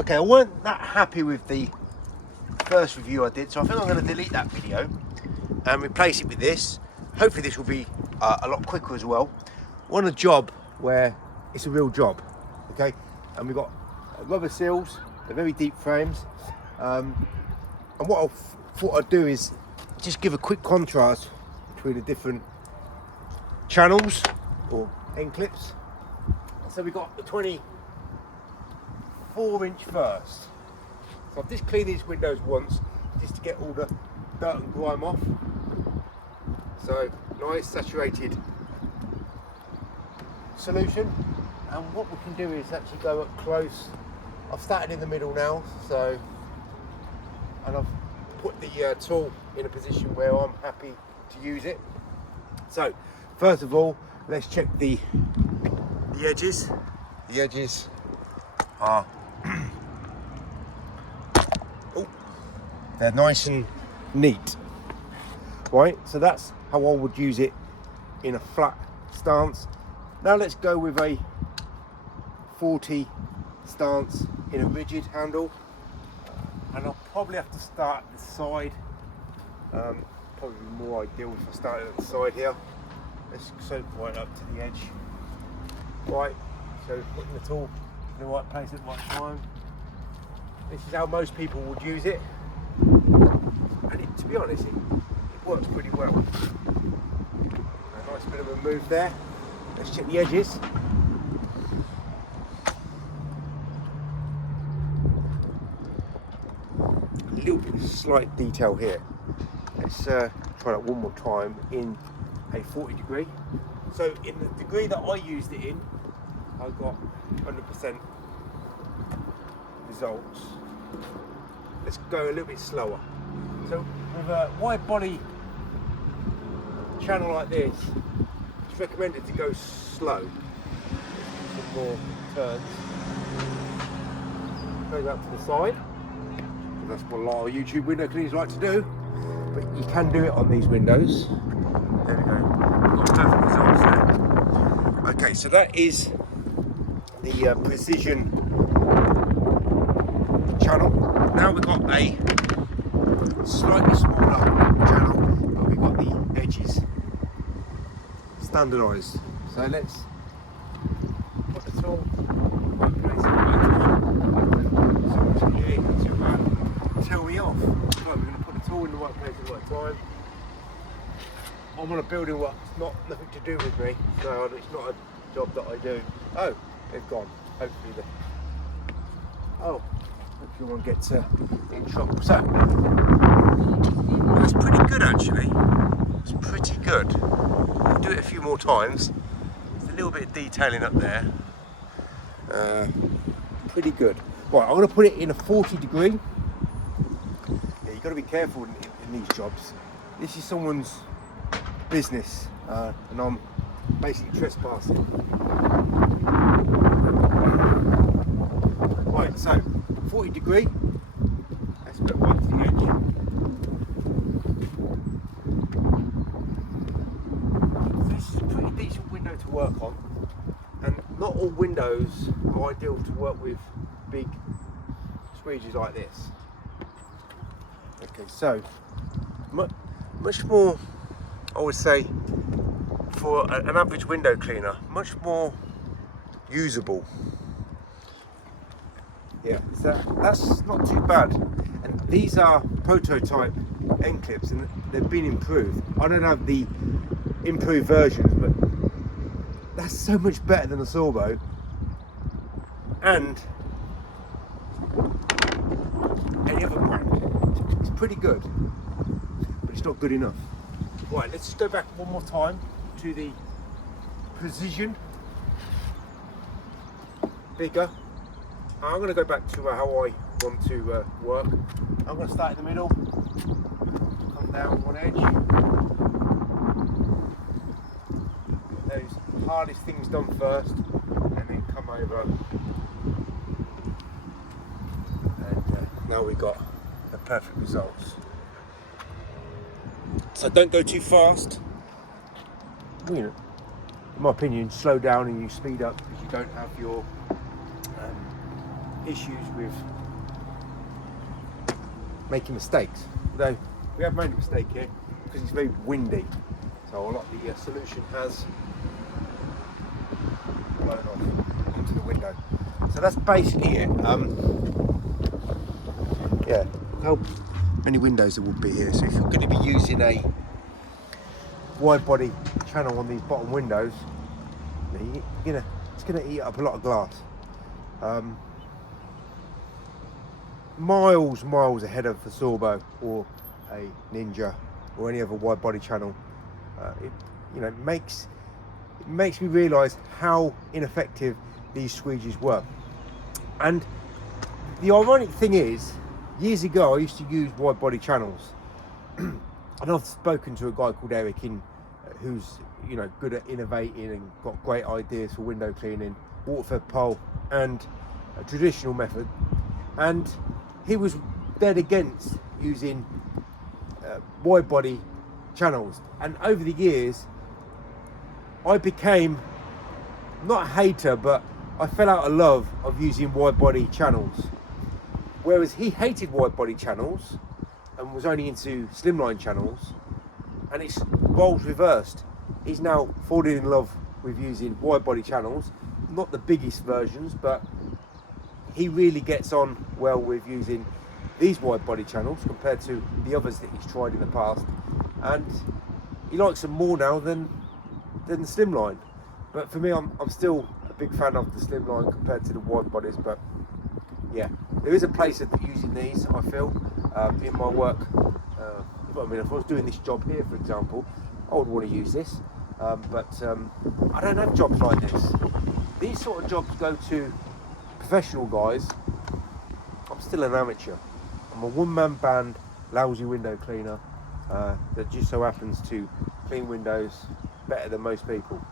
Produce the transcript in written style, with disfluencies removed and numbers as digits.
Okay, I weren't that happy with the first review I did, so I think I'm going to delete that video and replace it with this. Hopefully this will be a lot quicker as well. I want a job where it's a real job, okay? And we've got rubber seals, they're very deep frames. And what I thought I'd do is just give a quick contrast between the different channels or end clips. So we've got the 24-inch first. So I've just cleaned these windows once just to get all the dirt and grime off. So nice saturated solution. And what we can do is actually go up close. I've started in the middle now, so, and I've put the tool in a position where I'm happy to use it. So first of all, let's check the edges. The edges are oh, they're nice and neat, right? So that's how I would use it in a flat stance. Now let's go with a 40 stance in a rigid handle, and I'll probably have to start at the side. Probably more ideal if I started at the side here. Let's soak right up to the edge. Right, so putting the tool in the right place at the right time. This is how most people would use it, and to be honest, it works pretty well. A nice bit of a move there. Let's check the edges. A little bit of slight detail here. Let's try that one more time in a 40 degree. So in the degree that I used it in, I got 100% results. Let's go a little bit slower. So with a wide body channel like this, it's recommended to go slow. Some more turns. Goes out to the side. That's what a lot of YouTube window cleaners like to do. But you can do it on these windows. There we go. Got perfect results there. Okay, so that is the precision channel. Now we've got a slightly smaller channel, but we've got the edges standardised. So let's put the tool in the right place to tell me off. Right, we're going to put the tool in the right place at the right time. I'm on a building where it's not nothing to do with me, so it's not a job that I do. Oh, they've gone. Hopefully they. Oh, hopefully I won't get in trouble. So that's pretty good actually. It's pretty good. I'll do it a few more times. There's a little bit of detailing up there. Pretty good. Right, I'm going to put it in a 40 degree. Yeah, you've got to be careful in these jobs. This is someone's business, and I'm basically trespassing. Right, so 40 degree. Let's go right to the edge. So this is a pretty decent window to work on, and not all windows are ideal to work with big squeegees like this. Okay, so much more, I would say, for an average window cleaner, much more usable. Yeah, so that's not too bad. And these are prototype end clips, and they've been improved. I don't have the improved versions, but that's so much better than a Sorbo. And any other brand. It's pretty good, but it's not good enough. Right, let's just go back one more time to the precision. Bigger. I'm going to go back to how I want to work. I'm going to start in the middle, come down one edge. Get those hardest things done first, and then come over. And now we've got the perfect results. So don't go too fast. You know, in my opinion, slow down and you speed up because you don't have your issues with making mistakes. Although we have made a mistake here because it's very windy. So a lot of the solution has blown off onto the window. So that's basically it. Yeah, how many windows there would be here. So if you're going to be using a wide body channel on these bottom windows, it's going to eat up a lot of glass. Miles ahead of the Sorbo or a Ninja or any other wide body channel. It makes me realise how ineffective these squeegees were. And the ironic thing is, years ago I used to use wide body channels, and I've spoken to a guy called Eric who's good at innovating and got great ideas for window cleaning, water-fed pole and a traditional method, and he was dead against using wide body channels. And over the years I became not a hater, but I fell out of love of using wide body channels, whereas he hated wide body channels and was only into slimline channels. And it's roles reversed. He's now fallen in love with using wide body channels, not the biggest versions, but he really gets on well with using these wide body channels compared to the others that he's tried in the past, and he likes them more now than the slimline. But for me, I'm still a big fan of the slimline compared to the wide bodies. But yeah, there is a place for using these, I feel, in my work. If I was doing this job here, for example, I would want to use this, but I don't have jobs like this. These sort of jobs go to professional guys. I'm still an amateur. I'm a one-man band, lousy window cleaner that just so happens to clean windows better than most people.